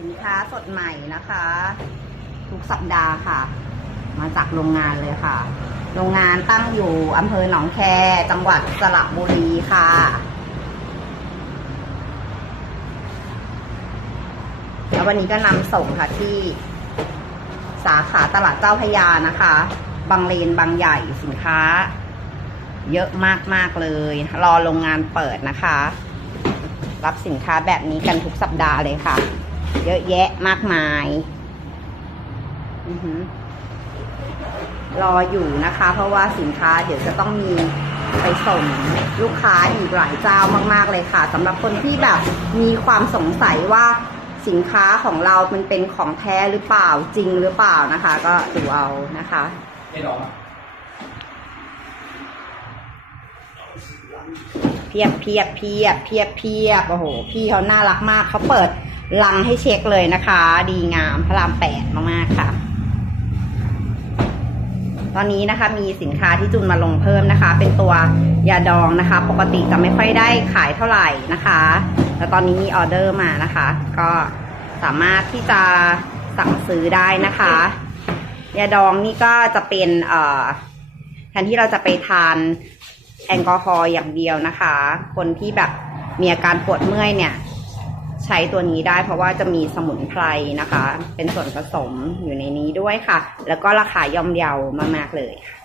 สินค้าสดใหม่นะคะ ทุกสัปดาห์ค่ะ มาจากโรงงานเลยค่ะ โรงงานตั้งอยู่อำเภอหนองแค จังหวัดสระบุรีค่ะแล้ววันนี้ก็นำส่งค่ะที่สาขาตลาดเจ้าพยานะคะ บางเลนบางใหญ่สินค้า เยอะมากๆเลย รอโรงงานเปิดนะคะ รับสินค้าแบบนี้กันทุกสัปดาห์เลยค่ะ เยอะแยะมากมายอืออรออยู่นะคะ เพราะว่าสินค้าเดี๋ยวจะต้องมีไปส่งลูกค้าอีกหลายเจ้ามาก ๆ เลยค่ะสำหรับคนที่แบบมีความสงสัยว่าสินค้าของเรามันเป็นของแท้หรือเปล่าจริงหรือเปล่านะคะ ก็ดูเอานะคะไม่ดอกอะเพียบเพียบเพียบเพียบเพียบโอ้โห พี่เขาน่ารักมากเขาเปิด ลังให้เช็คเลยนะคะ ดีงามพระรามแปดมากๆค่ะ ตอนนี้นะคะมีสินค้าที่จุนมาลงเพิ่มนะคะ เป็นตัวยาดองนะคะ ปกติจะไม่ค่อยได้ขายเท่าไหร่นะคะแต่ตอนนี้มีออเดอร์มานะคะ ก็สามารถที่จะสั่งซื้อได้นะคะยาดองนี่ก็จะเป็นเอ่อแทนที่เราจะไปทานแอลกอฮอล์อย่างเดียวนะคะ คนที่แบบมีอาการปวดเมื่อยเนี่ย ใช้ตัวนี้ได้เพราะว่าจะมีสมุนไพรนะคะ เป็นส่วนผสมอยู่ในนี้ด้วยค่ะ แล้วก็ราคาย่อมเยาวมาก ๆ เลยค่ะ